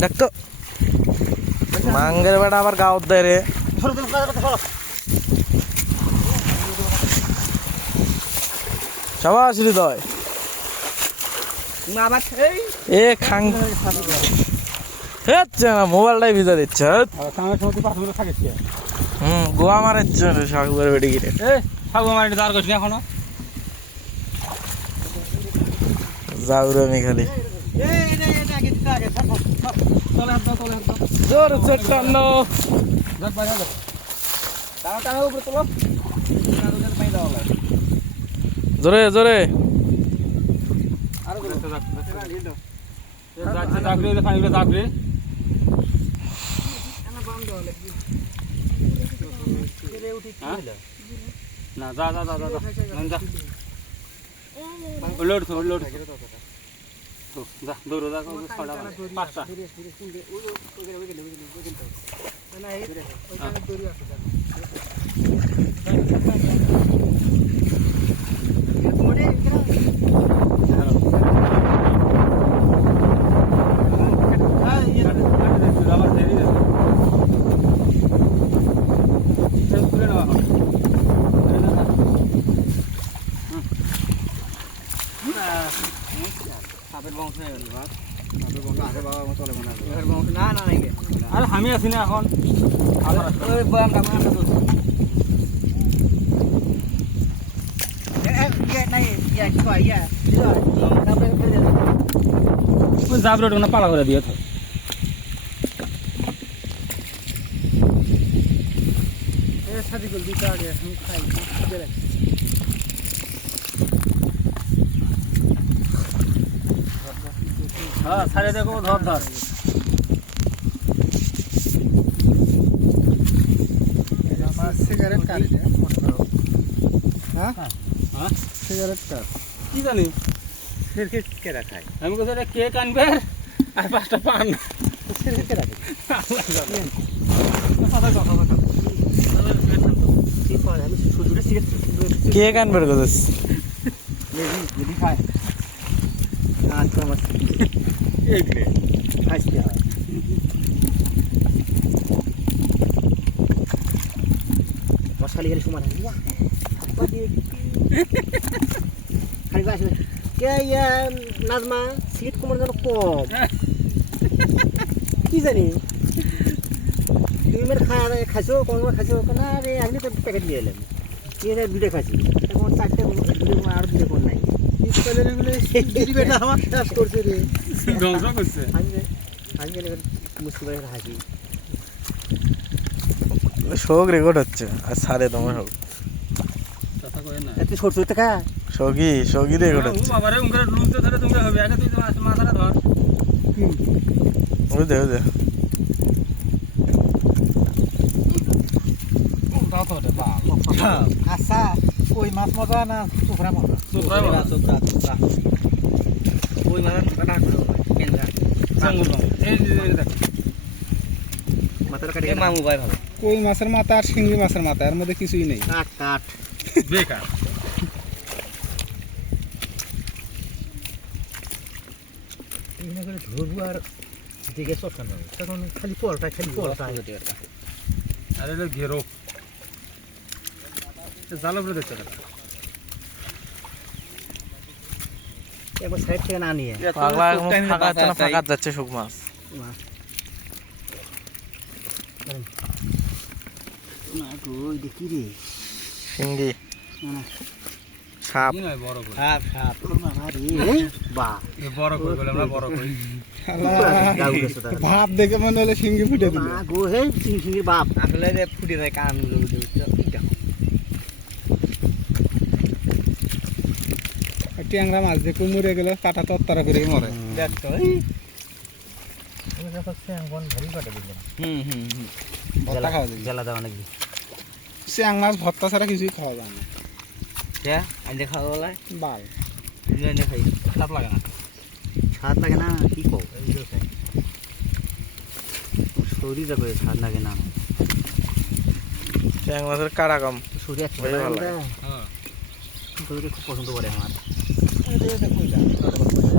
দেখ তো মাঙ্গের বেটা আবার গাঁত দেয় রে। সাবাস হৃদয়। এ খাং না মোবাইলটাই ভিজা দিচ্ছে। গোয়া মারাচ্ছে সাগুয়ার বেটে গিরে। এখনো যাও রে আমি খালি জোর চট্টান্ন জোরে জোরে না যা যা যা যা লোড লোড যা দৌড়ো যা 6টা 5টা আমি আছি না এখন যাবো না পালা করে দিয়ে হ্যাঁ ছাড়ে দেখো ধর ধর সিগারেট কাট সিগারেট কাট কি জানি কেরা খায় আমি কোথাও কেক আনবে আর 5টা পান কেক আনবে কোথাস খায় মশালি গেলে সমান নাজমা সিট কমার জন্য কম কি জানি তুমি মেরে খাইছো কোন খাইছো না রে আমি তো প্যাকেট নিয়ে এলাম নিয়ে দুটো খাইছি এখন 4টে আর দুটো কোন নাই আমার শেষ করছে রে আমি মুশকিল করে হাসি শোক রেকর্ড হচ্ছে আর সারে তোমার হোক এত ছোট ছোট টাকা সগি রেকর্ড হচ্ছে বাবারে উংরা লুজতে ধরে তুমি হবে আগে তুই মাথাটা ধর ওই দে আচ্ছা কই মাছ মজা না চোখরা মজা চোখরা কই মাছ কাটা কেন্দ্রা এই দেখ মাথাটা কাটে মামু ভাই ভালো কই মাছের মাথা আর শিঙ্গি মাছের মাথা এর মধ্যে কিছুই নেই কাট কাট বেকার এই মাছের ঝোল আর দিকে সস্তা নয় তখন খালি পলটা আরে এটা ঘেরো জাল উপরে দেখতে একবার সাইড থেকে না নিয়ে ফাঁকা যাচ্ছে শুক মাছ দেখি রে শিঙ্গি সাপ বড় কই সাপ বাহ বড় কই বলে আমরা বড় কই ভাব দেখে মনে হলো শিঙ্গি ফুটে দিল গো হে শিঙ্গি বাপ আসলে যে ফুটে যায় কান ট্যাংরা মাছ দেখো মরে গেলে কাটা তত্তারা করে মরে দেখ তো ভারী কাটে দিলাম ভর্তা খাওয়া যায় জ্বালা দেওয়া নাকি চ্যাং মাছ ভর্তা ছাড়া কিছুই খাওয়া যায় না আনতে খাওয়া বলা বাল আনতে খাই খারাপ লাগে না স্বাদ লাগে না কি কও শরীর যাবে স্বাদ লাগে না ট্যাং মাছের কাড়া কম শরীর ভালো লাগে। তোদেরকে খুব পছন্দ করে আমার দেখুন